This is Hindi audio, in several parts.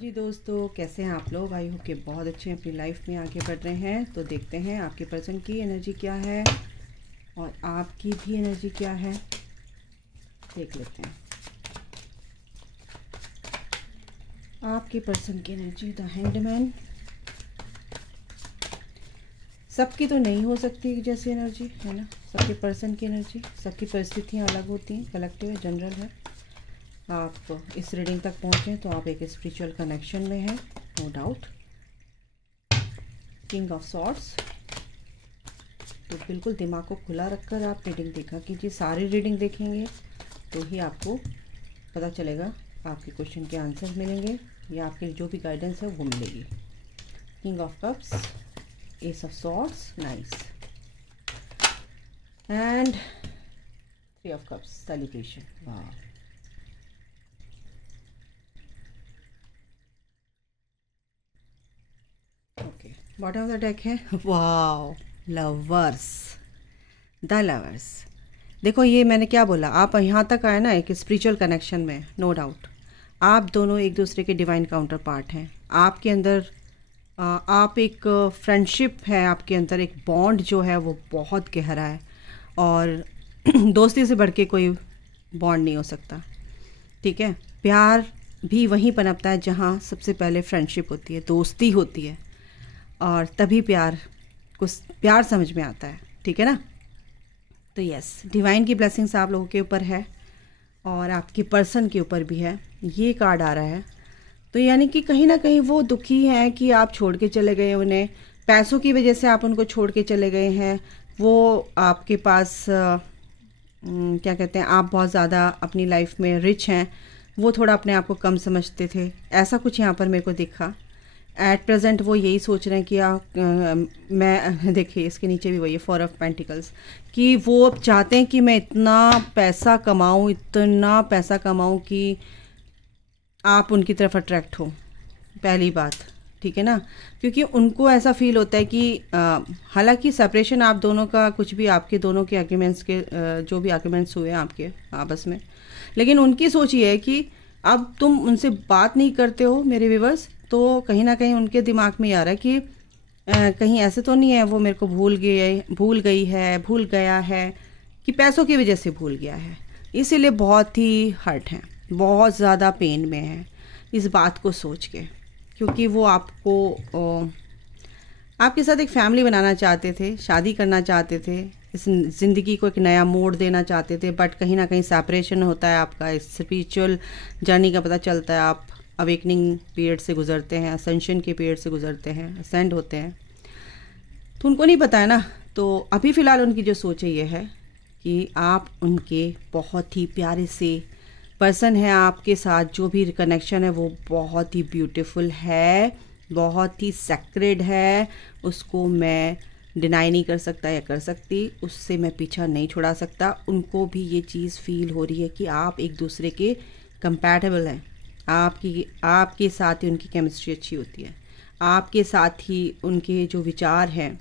जी दोस्तों, कैसे हैं आप लोग। आई होप कि बहुत अच्छे अपनी लाइफ में आगे बढ़ रहे हैं। तो देखते हैं आपके पर्सन की एनर्जी क्या है और आपकी भी एनर्जी क्या है, देख लेते हैं। आपके पर्सन की एनर्जी, द हैंडमैन। सबकी तो नहीं हो सकती जैसी एनर्जी है ना, सबके पर्सन की एनर्जी, सबकी परिस्थितियाँ अलग होती हैं, कलेक्टिव है, जनरल है। आप इस रीडिंग तक पहुँचें तो आप एक स्पिरिचुअल कनेक्शन में हैं, no doubt. King of swords. तो बिल्कुल दिमाग को खुला रखकर आप रीडिंग देखा कीजिए। सारी रीडिंग देखेंगे तो ही आपको पता चलेगा, आपके क्वेश्चन के आंसर मिलेंगे या आपके जो भी गाइडेंस है वो मिलेगी। King of cups, ace of swords, nice, and three of cups, celebration. वाह, okay, bottom of the deck है, वाओ, लवर्स, द लवर्स। देखो ये मैंने क्या बोला, आप यहाँ तक आए ना एक स्पिरिचुअल कनेक्शन में, नो डाउट। आप दोनों एक दूसरे के डिवाइन काउंटर पार्ट हैं। आपके अंदर आप एक फ्रेंडशिप है, आपके अंदर एक बॉन्ड जो है वो बहुत गहरा है और दोस्ती से बढ़ के कोई बॉन्ड नहीं हो सकता, ठीक है। प्यार भी वहीं पनपता है जहाँ सबसे पहले फ्रेंडशिप होती है, दोस्ती होती है, और तभी प्यार समझ में आता है, ठीक है ना। तो यस, डिवाइन की ब्लेसिंग्स आप लोगों के ऊपर है और आपकी पर्सन के ऊपर भी है। ये कार्ड आ रहा है तो यानी कि कहीं ना कहीं वो दुखी हैं कि आप छोड़ के चले गए उन्हें, पैसों की वजह से आप उनको छोड़ के चले गए हैं। वो आपके पास क्या कहते हैं, आप बहुत ज़्यादा अपनी लाइफ में रिच हैं, वो थोड़ा अपने आप को कम समझते थे, ऐसा कुछ यहाँ पर मेरे को दिखा। एट प्रेजेंट वो यही सोच रहे हैं कि मैं देखिए इसके नीचे भी वही है, 4 ऑफ पेंटिकल्स, कि वो चाहते हैं कि मैं इतना पैसा कमाऊँ, इतना पैसा कमाऊँ कि आप उनकी तरफ अट्रैक्ट हो, पहली बात, ठीक है ना। क्योंकि उनको ऐसा फील होता है कि हालांकि सेपरेशन आप दोनों का कुछ भी, आपके दोनों के आर्ग्यूमेंट्स के जो भी आर्ग्यूमेंट्स हुए आपके आपस में, लेकिन उनकी सोच ये है कि अब तुम उनसे बात नहीं करते हो मेरे व्यूअर्स, तो कहीं ना कहीं उनके दिमाग में आ रहा है कि कहीं ऐसे तो नहीं है वो मेरे को भूल गया है कि पैसों की वजह से भूल गया है, इसीलिए बहुत ही हर्ट हैं, बहुत ज़्यादा पेन में है इस बात को सोच के। क्योंकि वो आपके साथ एक फैमिली बनाना चाहते थे, शादी करना चाहते थे, इस ज़िंदगी को एक नया मोड़ देना चाहते थे, बट कहीं ना कहीं सेपरेशन होता है आपका। स्पिरिचुअल जर्नी का पता चलता है, आप अवेकनिंग पीरियड से गुजरते हैं, असेंशन के पीरियड से गुजरते हैं, असेंड होते हैं, तो उनको नहीं पता है ना। तो अभी फ़िलहाल उनकी जो सोच है ये है कि आप उनके बहुत ही प्यारे से पर्सन है, आपके साथ जो भी कनेक्शन है वो बहुत ही ब्यूटीफुल है, बहुत ही सेक्रेड है, उसको मैं डिनाई नहीं कर सकता या कर सकती, उससे मैं पीछा नहीं छुड़ा सकता। उनको भी ये चीज़ फील हो रही है कि आप एक दूसरे के कंपैटिबल हैं, आपके साथ ही उनकी केमिस्ट्री अच्छी होती है, आपके साथ ही उनके जो विचार हैं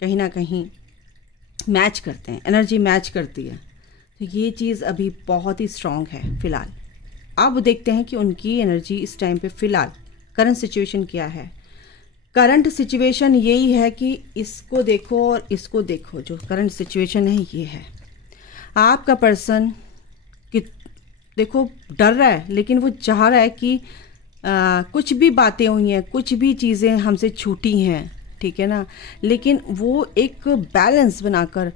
कहीं ना कहीं मैच करते हैं, एनर्जी मैच करती है। तो ये चीज़ अभी बहुत ही स्ट्रॉन्ग है फ़िलहाल। अब देखते हैं कि उनकी एनर्जी इस टाइम पे फ़िलहाल करंट सिचुएशन क्या है। करंट सिचुएशन यही है कि इसको देखो और इसको देखो, जो करंट सिचुएशन है ये है। आपका पर्सन कि देखो डर रहा है, लेकिन वो चाह रहा है कि कुछ भी बातें हुई हैं, कुछ भी चीज़ें हमसे छूटी हैं, ठीक है ना, लेकिन वो एक बैलेंस बनाकर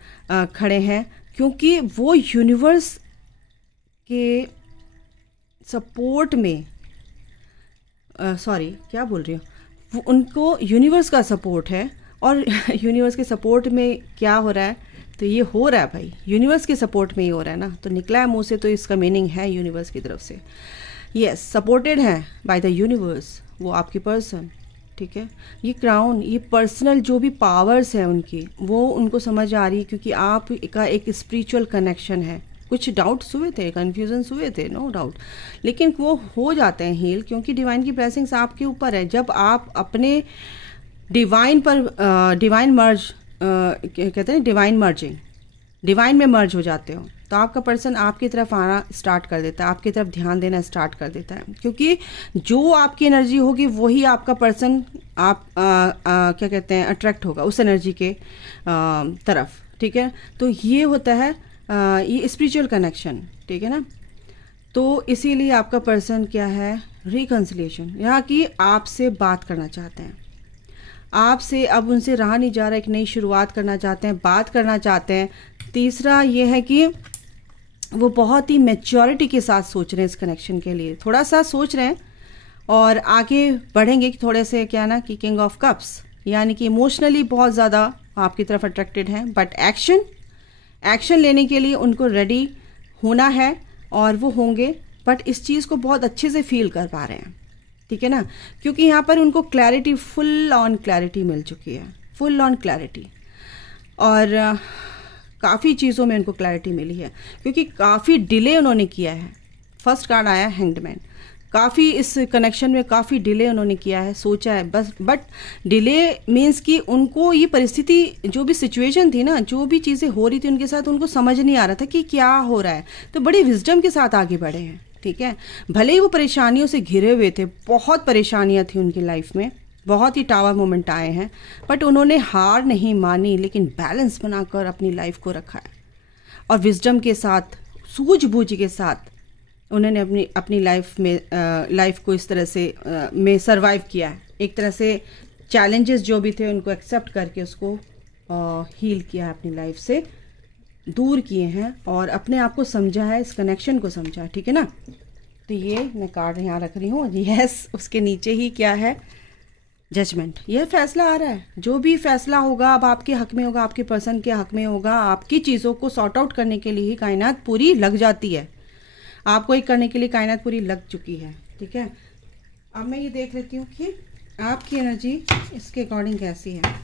खड़े हैं, क्योंकि वो यूनिवर्स के सपोर्ट में क्या बोल रही हूँ, वो उनको यूनिवर्स का सपोर्ट है। और यूनिवर्स के सपोर्ट में क्या हो रहा है, तो ये हो रहा है भाई, यूनिवर्स के सपोर्ट में ही हो रहा है ना, तो निकला है मुंह से, तो इसका मीनिंग है यूनिवर्स की तरफ से। यस, सपोर्टेड है बाय द यूनिवर्स वो आपकी पर्सन, ठीक है। ये क्राउन, ये पर्सनल जो भी पावर्स हैं उनकी, वो उनको समझ आ रही है, क्योंकि आप का एक स्पिरिचुअल कनेक्शन है। कुछ डाउट्स हुए थे, कन्फ्यूजन्स हुए थे, नो डाउट, लेकिन वो हो जाते हैं हील, क्योंकि डिवाइन की ब्लेसिंग्स आपके ऊपर है। जब आप अपने डिवाइन पर डिवाइन मर्ज कहते हैं, डिवाइन मर्जिंग, डिवाइन में मर्ज हो जाते हो, तो आपका पर्सन आपकी तरफ आना स्टार्ट कर देता है, आपकी तरफ ध्यान देना स्टार्ट कर देता है, क्योंकि जो आपकी एनर्जी होगी वही आपका पर्सन आप क्या कहते हैं अट्रैक्ट होगा उस एनर्जी के तरफ। ठीक है, तो ये होता है ये स्पिरिचुअल कनेक्शन। ठीक है ना, तो इसीलिए आपका पर्सन क्या है, रिकन्सिलिएशन, यहाँ की आपसे बात करना चाहते हैं, आपसे अब उनसे रहा नहीं जा रहा, एक नई शुरुआत करना चाहते हैं, बात करना चाहते हैं। तीसरा ये है कि वो बहुत ही मैच्योरिटी के साथ सोच रहे हैं इस कनेक्शन के लिए, थोड़ा सा सोच रहे हैं और आगे बढ़ेंगे कि थोड़े से क्या ना कि किंग ऑफ कप्स, यानी कि इमोशनली बहुत ज़्यादा आपकी तरफ अट्रैक्टेड हैं, बट एक्शन लेने के लिए उनको रेडी होना है और वो होंगे, बट इस चीज़ को बहुत अच्छे से फील कर पा रहे हैं। ठीक है ना, क्योंकि यहाँ पर उनको क्लैरिटी, फुल ऑन क्लैरिटी मिल चुकी है, फुल ऑन क्लैरिटी, और काफ़ी चीज़ों में उनको क्लैरिटी मिली है, क्योंकि काफ़ी डिले उन्होंने किया है। फर्स्ट कार्ड आया हैंग्ड मैन, काफ़ी इस कनेक्शन में काफ़ी डिले उन्होंने किया है, सोचा है बस, बट डिले मीन्स कि उनको ये परिस्थिति, जो भी सिचुएशन थी ना, जो भी चीज़ें हो रही थी उनके साथ, उनको समझ नहीं आ रहा था कि क्या हो रहा है, तो बड़ी विजडम के साथ आगे बढ़े हैं। ठीक है, भले ही वो परेशानियों से घिरे हुए थे, बहुत परेशानियां थी उनकी लाइफ में, बहुत ही टावर मोमेंट आए हैं, बट उन्होंने हार नहीं मानी, लेकिन बैलेंस बनाकर अपनी लाइफ को रखा है और विजडम के साथ, सूझबूझ के साथ उन्होंने अपनी लाइफ को इस तरह से में सरवाइव किया है। एक तरह से चैलेंजेस जो भी थे उनको एक्सेप्ट करके उसको हील किया है, अपनी लाइफ से दूर किए हैं और अपने आप को समझा है, इस कनेक्शन को समझा है। ठीक है ना, तो ये मैं कार्ड यहाँ रख रही हूँ, यस, उसके नीचे ही क्या है, जजमेंट। यह फैसला आ रहा है, जो भी फैसला होगा अब आपके हक में होगा, आपके पर्सन के हक में होगा, आपकी चीज़ों को सॉर्ट आउट करने के लिए ही कायनात पूरी लग जाती है, आपको एक करने के लिए कायनात पूरी लग चुकी है। ठीक है, अब मैं ये देख लेती हूँ कि आपकी एनर्जी इसके अकॉर्डिंग कैसी है।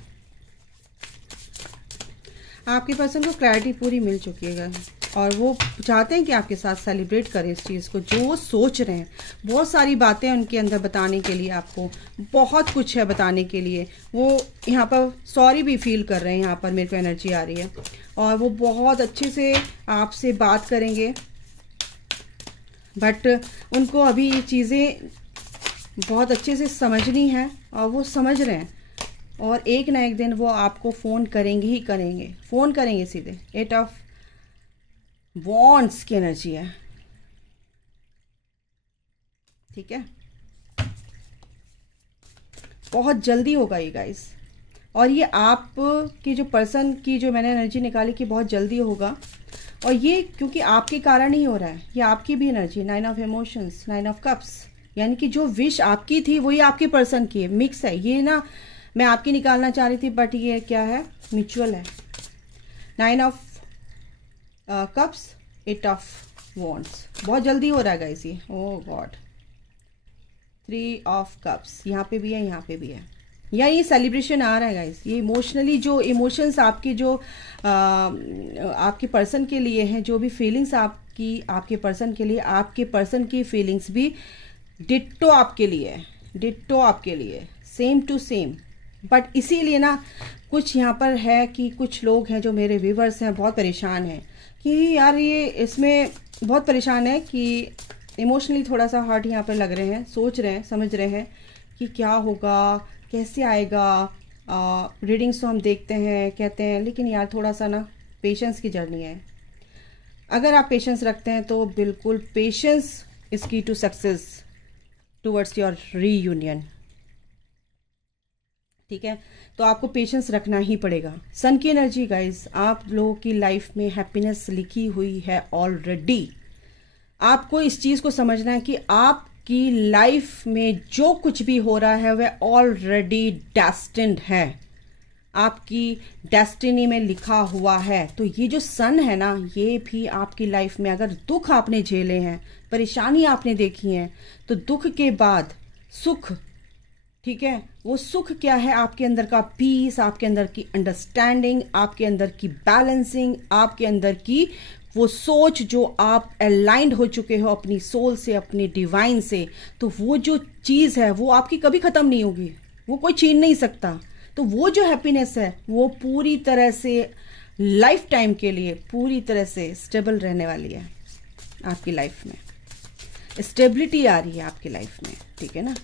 आपके पर्सन को क्लैरिटी पूरी मिल चुकी है और वो चाहते हैं कि आपके साथ सेलिब्रेट करें इस चीज़ को, जो वो सोच रहे हैं। बहुत सारी बातें उनके अंदर बताने के लिए, आपको बहुत कुछ है बताने के लिए। वो यहाँ पर सॉरी भी फील कर रहे हैं, यहाँ पर मेरे को एनर्जी आ रही है, और वो बहुत अच्छे से आपसे बात करेंगे, बट उनको अभी ये चीज़ें बहुत अच्छे से समझनी है और वो समझ रहे हैं, और एक ना एक दिन वो आपको फ़ोन करेंगे ही करेंगे, फ़ोन करेंगे सीधे। 8 ऑफ वॉन्ड्स की एनर्जी है। ठीक है, बहुत जल्दी होगा ये गाइस, और ये आपकी जो पर्सन की जो मैंने एनर्जी निकाली कि बहुत जल्दी होगा, और ये क्योंकि आपके कारण ही हो रहा है, ये आपकी भी energy. 9 of emotions, 9 of cups, यानी कि जो विश आपकी थी वही आपके पर्सन की है, मिक्स है। ये ना मैं आपकी निकालना चाह रही थी, बट ये क्या है, म्यूचुअल है। 9 ऑफ कप्स, 8 ऑफ वॉन्ड्स, बहुत जल्दी हो रहा है गाइस ये, ओह गॉड। 3 ऑफ कप्स, यहाँ पे भी है, यहाँ पे भी है, या ये सेलिब्रेशन आ रहा है गाइस। ये इमोशनली जो इमोशंस आपकी जो आपके पर्सन के लिए हैं, जो भी फीलिंग्स आपकी आपके पर्सन के लिए, आपके पर्सन की फीलिंग्स भी डिट्टो आपके लिए है, डिट्टो आपके लिए, सेम टू सेम। बट इसीलिए ना कुछ यहाँ पर है कि कुछ लोग हैं जो मेरे व्यूवर्स हैं, बहुत परेशान हैं कि यार ये इसमें बहुत परेशान है कि इमोशनली थोड़ा सा हर्ट यहाँ पर लग रहे हैं, सोच रहे हैं, समझ रहे हैं कि क्या होगा, कैसे आएगा। रीडिंग्स तो हम देखते हैं, कहते हैं, लेकिन यार थोड़ा सा ना पेशेंस की जर्नी है। अगर आप पेशेंस रखते हैं तो बिल्कुल patience is key to success towards your reunion. ठीक है, तो आपको पेशेंस रखना ही पड़ेगा। सन की एनर्जी गाइस, आप लोगों की लाइफ में हैप्पीनेस लिखी हुई है ऑलरेडी। आपको इस चीज़ को समझना है कि आप की लाइफ में जो कुछ भी हो रहा है वह ऑलरेडी डेस्टिन्ड है, आपकी डेस्टिनी में लिखा हुआ है। तो ये जो सन है ना, ये भी आपकी लाइफ में अगर दुख आपने झेले हैं, परेशानी आपने देखी है, तो दुख के बाद सुख, ठीक है, वो सुख क्या है, आपके अंदर का पीस, आपके अंदर की अंडरस्टैंडिंग, आपके अंदर की बैलेंसिंग, आपके अंदर की वो सोच जो आप अलाइंड हो चुके हो अपनी सोल से, अपनी डिवाइन से। तो वो जो चीज़ है वो आपकी कभी ख़त्म नहीं होगी, वो कोई छीन नहीं सकता। तो वो जो हैप्पीनेस है वो पूरी तरह से लाइफ टाइम के लिए पूरी तरह से स्टेबल रहने वाली है आपकी लाइफ में। स्टेबिलिटी आ रही है आपकी लाइफ में, ठीक है ना।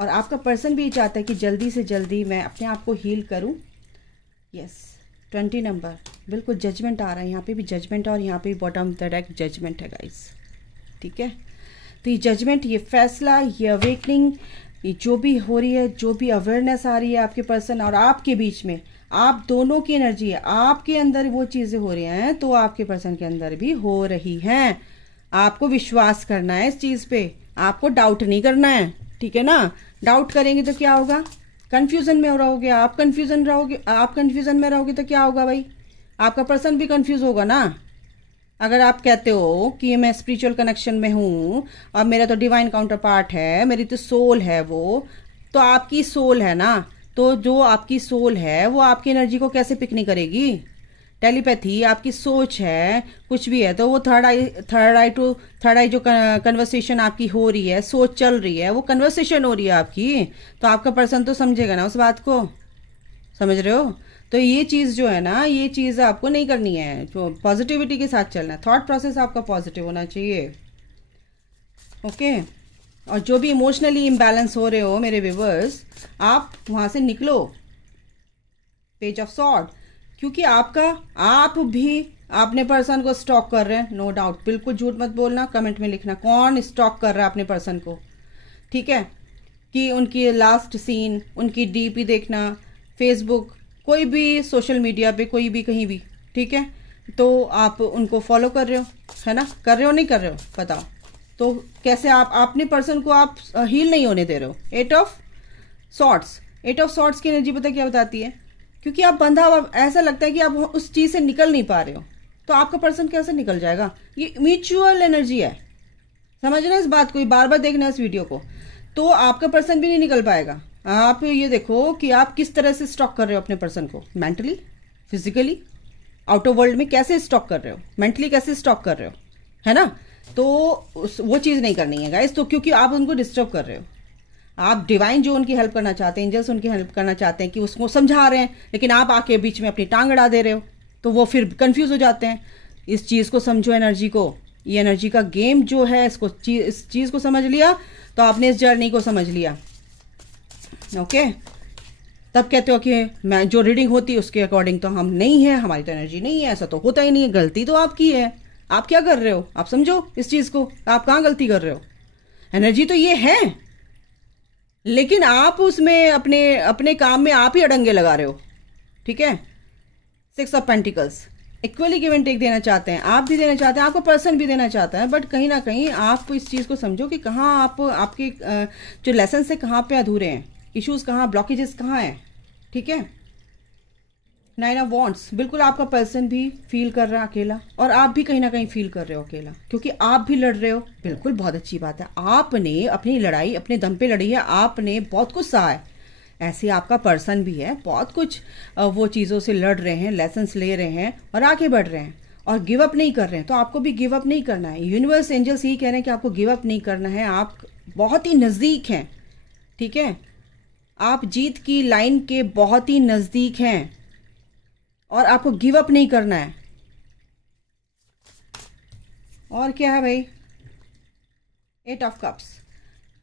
और आपका पर्सन भी चाहता है कि जल्दी से जल्दी मैं अपने आप को हील करूं। यस, 20 नंबर, बिल्कुल जजमेंट आ रहा है, यहाँ पे भी जजमेंट और यहाँ पे भी बॉटम द डेक जजमेंट है गाइस, ठीक है। तो ये जजमेंट, ये फैसला, ये अवेकनिंग, ये जो भी हो रही है, जो भी अवेयरनेस आ रही है आपके पर्सन और आपके बीच में, आप दोनों की एनर्जी है, आपके अंदर वो चीज़ें हो रही हैं तो आपके पर्सन के अंदर भी हो रही हैं। आपको विश्वास करना है इस चीज़ पे, आपको डाउट नहीं करना है, ठीक है ना। डाउट करेंगे तो क्या होगा, कंफ्यूजन में रहोगे, आप कंफ्यूजन में रहोगे तो क्या होगा भाई, आपका पर्सन भी कंफ्यूज होगा ना। अगर आप कहते हो कि मैं स्पिरिचुअल कनेक्शन में हूँ और मेरा तो डिवाइन काउंटर पार्ट है, मेरी तो सोल है, वो तो आपकी सोल है ना, तो जो आपकी सोल है वो आपकी एनर्जी को कैसे पिक नहीं करेगी। टेलीपैथी आपकी सोच है, कुछ भी है तो वो थर्ड आई जो कन्वर्सेशन आपकी हो रही है, सोच चल रही है, वो कन्वर्सेशन हो रही है आपकी, तो आपका पर्सन तो समझेगा ना उस बात को, समझ रहे हो। तो ये चीज़ जो है ना, ये चीज़ आपको नहीं करनी है, जो पॉजिटिविटी के साथ चलना है, थॉट प्रोसेस आपका पॉजिटिव होना चाहिए, ओके। और जो भी इमोशनली इम्बैलेंस हो रहे हो मेरे व्यूअर्स, आप वहाँ से निकलो। पेज ऑफ सॉर्ड, क्योंकि आप भी अपने पर्सन को स्टॉक कर रहे हैं, नो डाउट, बिल्कुल झूठ मत बोलना, कमेंट में लिखना कौन स्टॉक कर रहा है अपने पर्सन को, ठीक है। कि उनकी लास्ट सीन, उनकी डीपी देखना, फेसबुक, कोई भी सोशल मीडिया पे, कोई भी कहीं भी, ठीक है, तो आप उनको फॉलो कर रहे हो, है ना, कर रहे हो नहीं कर रहे हो बताओ। तो कैसे आप अपने पर्सन को आप हील नहीं होने दे रहे हो। 8 ऑफ सॉर्ड्स की एनर्जी पता क्या बताती है, क्योंकि आप बंधा हुआ, ऐसा लगता है कि आप उस चीज़ से निकल नहीं पा रहे हो, तो आपका पर्सन कैसे निकल जाएगा। ये म्यूचुअल एनर्जी है, समझना इस बात को, बार बार देखना इस वीडियो को, तो आपका पर्सन भी नहीं निकल पाएगा। आप ये देखो कि आप किस तरह से स्टॉक कर रहे हो अपने पर्सन को, मेंटली, फिजिकली, आउटर वर्ल्ड में कैसे स्टॉक कर रहे हो, मेंटली कैसे स्टॉक कर रहे हो, है ना। तो वो चीज़ नहीं करनी है गाइस, तो क्योंकि आप उनको डिस्टर्ब कर रहे हो। आप डिवाइन जो उनकी हेल्प करना चाहते हैं, एंजल्स उनकी हेल्प करना चाहते हैं कि उसको समझा रहे हैं, लेकिन आप आके बीच में अपनी टांग अड़ा दे रहे हो, तो वो फिर कंफ्यूज हो जाते हैं। इस चीज़ को समझो, एनर्जी को, ये एनर्जी का गेम जो है, इस चीज़ को समझ लिया तो आपने इस जर्नी को समझ लिया, ओके। तब कहते हो कि मैं जो रीडिंग होती है उसके अकॉर्डिंग तो हम नहीं है, हमारी तो एनर्जी नहीं है, ऐसा तो होता ही नहीं है, गलती तो आपकी है। आप क्या कर रहे हो, आप समझो इस चीज़ को, आप कहाँ गलती कर रहे हो। एनर्जी तो ये है, लेकिन आप उसमें अपने काम में आप ही अड़ंगे लगा रहे हो, ठीक है। 6 of pentacles, equally give and take देना चाहते हैं, आप भी देना चाहते हैं, आपका पर्सन भी देना चाहता है, बट कहीं ना कहीं आप इस चीज़ को समझो कि कहाँ आपके जो लेसन से कहाँ पे अधूरे हैं, इश्यूज कहाँ, ब्लॉकेजेस कहाँ हैं, ठीक है। 9 ऑफ वॉन्ड्स, बिल्कुल आपका पर्सन भी फील कर रहा है अकेला, और आप भी कहीं ना कहीं फील कर रहे हो अकेला, क्योंकि आप भी लड़ रहे हो, बिल्कुल बहुत अच्छी बात है। आपने अपनी लड़ाई अपने दम पे लड़ी है, आपने बहुत कुछ सहा है, ऐसे आपका पर्सन भी है, बहुत कुछ वो चीज़ों से लड़ रहे हैं, लेसन्स ले रहे हैं और आगे बढ़ रहे हैं और गिव अप नहीं कर रहे हैं। तो आपको भी गिव अप नहीं करना है। यूनिवर्स एंजल्स यही कह रहे हैं कि आपको गिव अप नहीं करना है, आप बहुत ही नज़दीक हैं, ठीक है। आप जीत की लाइन के बहुत ही नज़दीक हैं और आपको गिव अप नहीं करना है। और क्या है भाई, 8 ऑफ कप्स,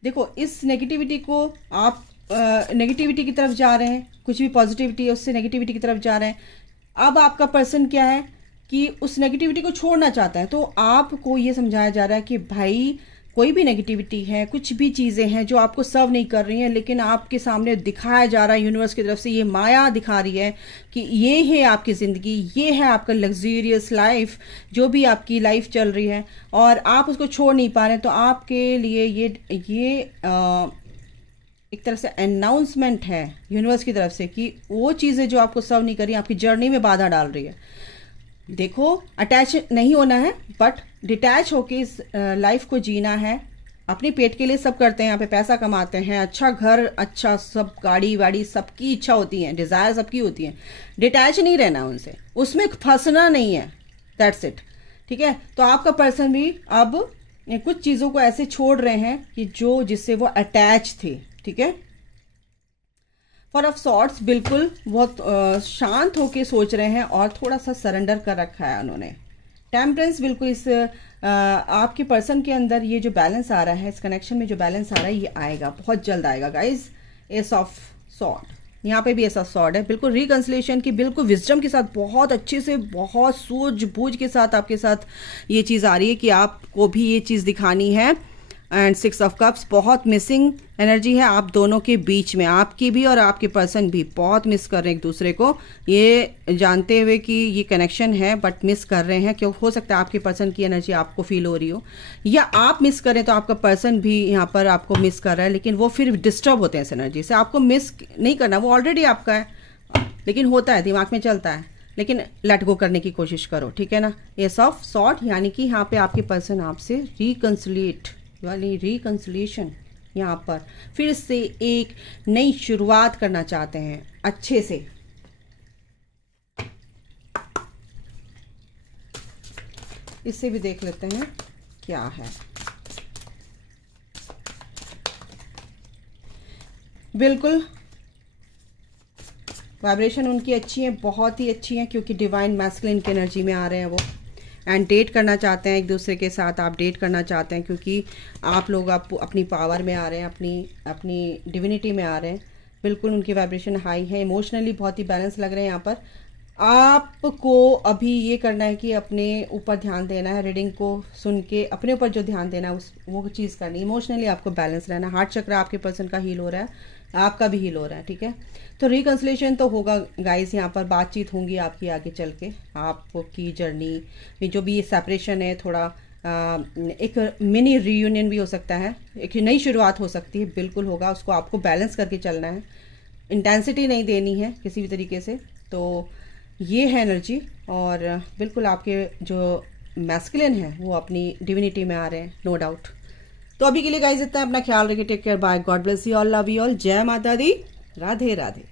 देखो इस नेगेटिविटी को आप नेगेटिविटी की तरफ जा रहे हैं, कुछ भी पॉजिटिविटी है उससे नेगेटिविटी की तरफ जा रहे हैं। अब आपका पर्सन क्या है कि उस नेगेटिविटी को छोड़ना चाहता है, तो आपको ये समझाया जा रहा है कि भाई कोई भी नेगेटिविटी है, कुछ भी चीज़ें हैं जो आपको सर्व नहीं कर रही हैं, लेकिन आपके सामने दिखाया जा रहा है यूनिवर्स की तरफ से, ये माया दिखा रही है कि ये है आपकी ज़िंदगी, ये है आपका लग्जरियस लाइफ, जो भी आपकी लाइफ चल रही है और आप उसको छोड़ नहीं पा रहे हैं। तो आपके लिए ये एक तरह से अनाउंसमेंट है यूनिवर्स की तरफ से कि वो चीज़ें जो आपको सर्व नहीं कर रही, आपकी जर्नी में बाधा डाल रही है। देखो अटैच नहीं होना है, बट डिटैच होके इस लाइफ को जीना है। अपने पेट के लिए सब करते हैं, यहाँ पे पैसा कमाते हैं, अच्छा घर, अच्छा सब, गाड़ी वाड़ी, सबकी इच्छा होती है, डिज़ायर सबकी होती है। डिटैच नहीं रहना उनसे, उसमें फंसना नहीं है, दैट्स इट, ठीक है। तो आपका पर्सन भी अब कुछ चीज़ों को ऐसे छोड़ रहे हैं कि जिससे वो अटैच थे, ठीक है। फॉर ऑफ सॉर्ट्स बिल्कुल बहुत शांत होके सोच रहे हैं और थोड़ा सा सरेंडर कर रखा है उन्होंने। टेम्परेंस बिल्कुल इस आपके पर्सन के अंदर ये जो बैलेंस आ रहा है, इस कनेक्शन में जो बैलेंस आ रहा है, ये आएगा, बहुत जल्द आएगा गाइज। एस ऑफ सॉर्ड, यहाँ पे भी ऐसा सॉर्ड है, बिल्कुल रिकंसिलिएशन की, बिल्कुल विजडम के साथ, बहुत अच्छे से, बहुत सूझबूझ के साथ आपके साथ ये चीज़ आ रही है कि आपको भी ये चीज़ दिखानी है। एंड 6 ऑफ कप्स, बहुत मिसिंग एनर्जी है आप दोनों के बीच में, आपकी भी और आपके पर्सन भी बहुत मिस कर रहे हैं एक दूसरे को, ये जानते हुए कि ये कनेक्शन है बट मिस कर रहे हैं। क्यों हो सकता है आपके पर्सन की एनर्जी आपको फील हो रही हो, या आप मिस करें तो आपका पर्सन भी यहाँ पर आपको मिस कर रहा है, लेकिन वो फिर डिस्टर्ब होते हैं इस एनर्जी से। आपको मिस नहीं करना, वो ऑलरेडी आपका है, लेकिन होता है, दिमाग में चलता है, लेकिन लेट गो करने की कोशिश करो, ठीक है ना। एस ऑफ सॉर्ड, यानी कि यहाँ पे आपके पर्सन आपसे रिकंसिलिएट वाली रिकंसिलिएशन, यहाँ पर फिर से एक नई शुरुआत करना चाहते हैं अच्छे से। इससे भी देख लेते हैं क्या है। बिल्कुल वाइब्रेशन उनकी अच्छी है, बहुत ही अच्छी है, क्योंकि डिवाइन मैस्कुलिन की एनर्जी में आ रहे हैं वो। एंड डेट करना चाहते हैं एक दूसरे के साथ, आप डेट करना चाहते हैं, क्योंकि आप लोग आप अपनी पावर में आ रहे हैं, अपनी डिविनिटी में आ रहे हैं। बिल्कुल उनकी वाइब्रेशन हाई है, इमोशनली बहुत ही बैलेंस लग रहे हैं यहाँ पर। आपको अभी ये करना है कि अपने ऊपर ध्यान देना है, रीडिंग को सुन के अपने ऊपर जो ध्यान देना है वो चीज़ करनी। इमोशनली आपको बैलेंस रहना, हार्ट चक्र आपके पर्सन का हील हो रहा है, आपका भी हील हो रहा है, ठीक है। तो रिकंसिलिएशन तो होगा गाइस, यहाँ पर बातचीत होंगी आपकी आगे चल के, आपकी जर्नी जो भी ये सेपरेशन है, थोड़ा एक मिनी रीयूनियन भी हो सकता है, एक नई शुरुआत हो सकती है, बिल्कुल होगा। उसको आपको बैलेंस करके चलना है, इंटेंसिटी नहीं देनी है किसी भी तरीके से। तो ये है एनर्जी, और बिल्कुल आपके जो मैस्कुलिन है वो अपनी डिविनिटी में आ रहे हैं, नो डाउट। तो अभी के लिए गाइस इतना, अपना ख्याल रखिए, take care, bye, God bless you all, love you all, जय माता दी, राधे राधे।